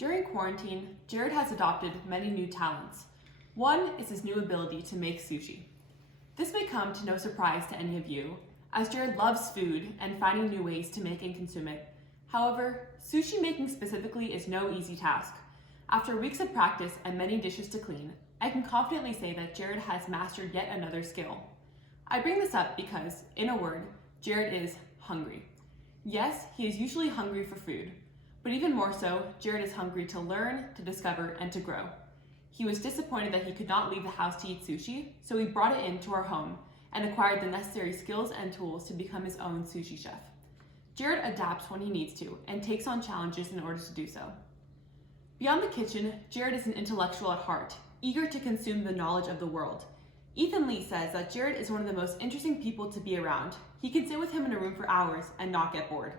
During quarantine, Jared has adopted many new talents. One is his new ability to make sushi. This may come to no surprise to any of you, as Jared loves food and finding new ways to make and consume it. However, sushi making specifically is no easy task. After weeks of practice and many dishes to clean, I can confidently say that Jared has mastered yet another skill. I bring this up because, in a word, Jared is hungry. Yes, he is usually hungry for food, but even more so, Jared is hungry to learn, to discover, and to grow. He was disappointed that he could not leave the house to eat sushi, so he brought it into our home and acquired the necessary skills and tools to become his own sushi chef. Jared adapts when he needs to and takes on challenges in order to do so. Beyond the kitchen, Jared is an intellectual at heart, eager to consume the knowledge of the world. Ethan Lee says that Jared is one of the most interesting people to be around. He can sit with him in a room for hours and not get bored.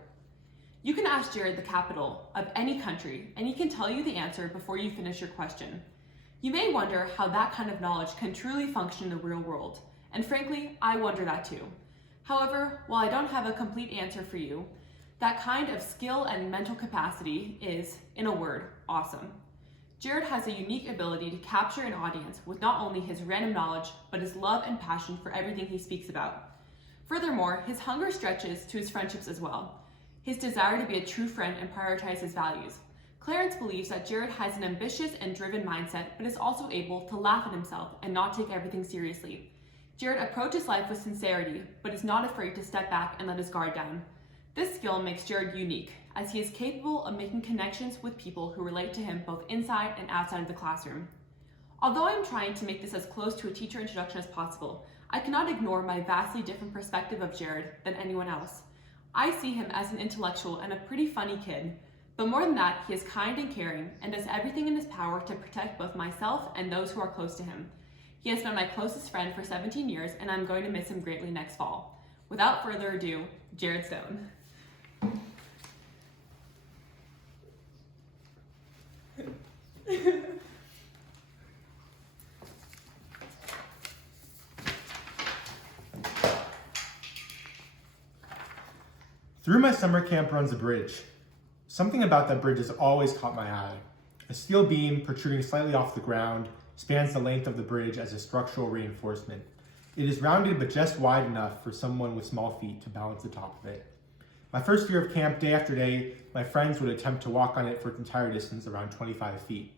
You can ask Jared the capital of any country, and he can tell you the answer before you finish your question. You may wonder how that kind of knowledge can truly function in the real world, and frankly, I wonder that too. However, while I don't have a complete answer for you, that kind of skill and mental capacity is, in a word, awesome. Jared has a unique ability to capture an audience with not only his random knowledge, but his love and passion for everything he speaks about. Furthermore, his hunger stretches to his friendships as well. His desire to be a true friend and prioritize his values. Clarence believes that Jared has an ambitious and driven mindset, but is also able to laugh at himself and not take everything seriously. Jared approaches life with sincerity, but is not afraid to step back and let his guard down. This skill makes Jared unique, as he is capable of making connections with people who relate to him both inside and outside of the classroom. Although I'm trying to make this as close to a teacher introduction as possible, I cannot ignore my vastly different perspective of Jared than anyone else. I see him as an intellectual and a pretty funny kid, but more than that, he is kind and caring and does everything in his power to protect both myself and those who are close to him. He has been my closest friend for 17 years, and I'm going to miss him greatly next fall. Without further ado, Jared Stone. Through my summer camp runs a bridge. Something about that bridge has always caught my eye. A steel beam protruding slightly off the ground spans the length of the bridge as a structural reinforcement. It is rounded but just wide enough for someone with small feet to balance the top of it. My first year of camp, day after day, my friends would attempt to walk on it for its entire distance, around 25 feet.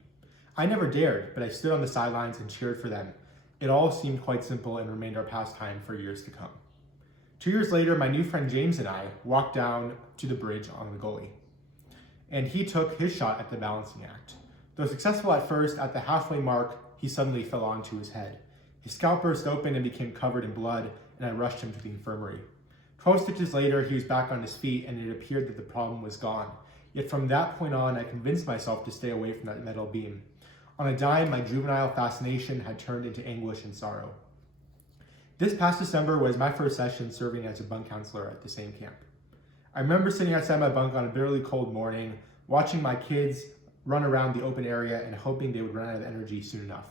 I never dared, but I stood on the sidelines and cheered for them. It all seemed quite simple and remained our pastime for years to come. 2 years later, my new friend James and I walked down to the bridge on the gully, and he took his shot at the balancing act. Though successful at first, at the halfway mark, he suddenly fell onto his head. His scalp burst open and became covered in blood, and I rushed him to the infirmary. 12 stitches later, he was back on his feet, and it appeared that the problem was gone. Yet from that point on, I convinced myself to stay away from that metal beam. On a dime, my juvenile fascination had turned into anguish and sorrow. This past December was my first session serving as a bunk counselor at the same camp. I remember sitting outside my bunk on a bitterly cold morning, watching my kids run around the open area and hoping they would run out of energy soon enough.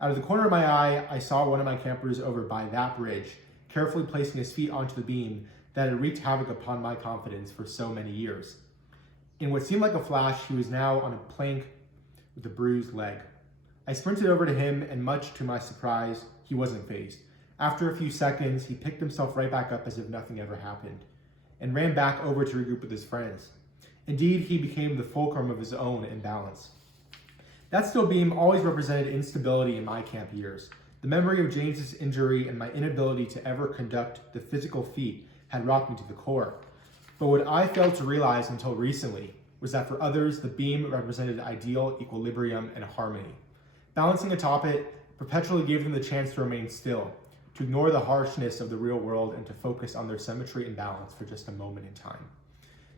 Out of the corner of my eye, I saw one of my campers over by that bridge, carefully placing his feet onto the beam that had wreaked havoc upon my confidence for so many years. In what seemed like a flash, he was now on a plank with a bruised leg. I sprinted over to him, and much to my surprise, he wasn't fazed. After a few seconds, he picked himself right back up as if nothing ever happened, and ran back over to regroup with his friends. Indeed, he became the fulcrum of his own imbalance. That steel beam always represented instability in my camp years. The memory of James's injury and my inability to ever conduct the physical feat had rocked me to the core. But what I failed to realize until recently was that for others, the beam represented ideal equilibrium and harmony. Balancing atop it perpetually gave them the chance to remain still, to ignore the harshness of the real world and to focus on their symmetry and balance for just a moment in time.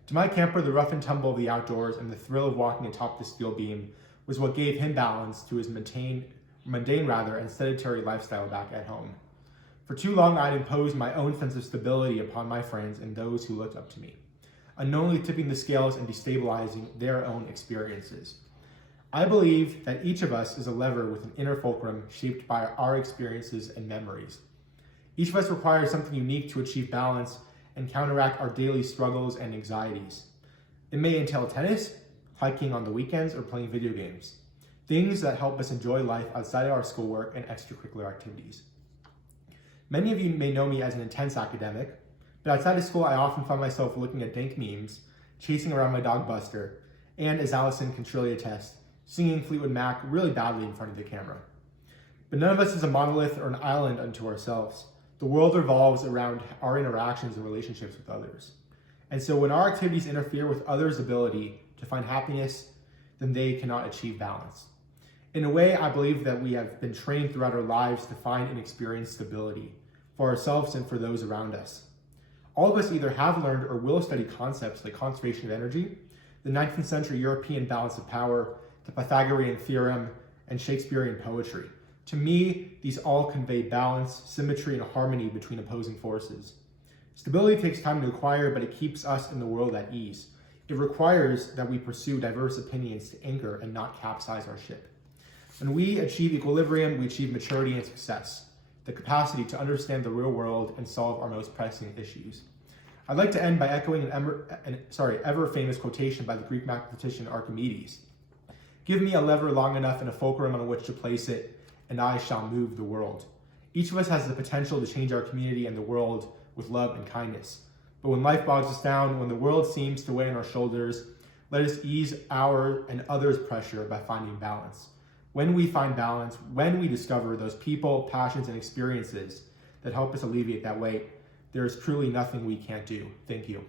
To my camper, the rough and tumble of the outdoors and the thrill of walking atop the steel beam was what gave him balance to his mundane and sedentary lifestyle back at home. For too long, I'd imposed my own sense of stability upon my friends and those who looked up to me, unknowingly tipping the scales and destabilizing their own experiences. I believe that each of us is a lever with an inner fulcrum shaped by our experiences and memories. Each of us requires something unique to achieve balance and counteract our daily struggles and anxieties. It may entail tennis, hiking on the weekends, or playing video games. Things that help us enjoy life outside of our schoolwork and extracurricular activities. Many of you may know me as an intense academic, but outside of school I often find myself looking at dank memes, chasing around my dog Buster, and as Allison can surely attest, singing Fleetwood Mac really badly in front of the camera. But none of us is a monolith or an island unto ourselves. The world revolves around our interactions and relationships with others. And so when our activities interfere with others' ability to find happiness, then they cannot achieve balance. In a way, I believe that we have been trained throughout our lives to find and experience stability for ourselves and for those around us. All of us either have learned or will study concepts like conservation of energy, the 19th century European balance of power, the Pythagorean theorem, and Shakespearean poetry. To me, these all convey balance, symmetry, and harmony between opposing forces. Stability takes time to acquire, but it keeps us in the world at ease. It requires that we pursue diverse opinions to anchor and not capsize our ship. When we achieve equilibrium, we achieve maturity and success, the capacity to understand the real world and solve our most pressing issues. I'd like to end by echoing an ever-famous quotation by the Greek mathematician Archimedes. Give me a lever long enough and a fulcrum on which to place it, and I shall move the world. Each of us has the potential to change our community and the world with love and kindness. But when life bogs us down, when the world seems to weigh on our shoulders, let us ease our and others' pressure by finding balance. When we find balance, when we discover those people, passions, and experiences that help us alleviate that weight, there is truly nothing we can't do. Thank you.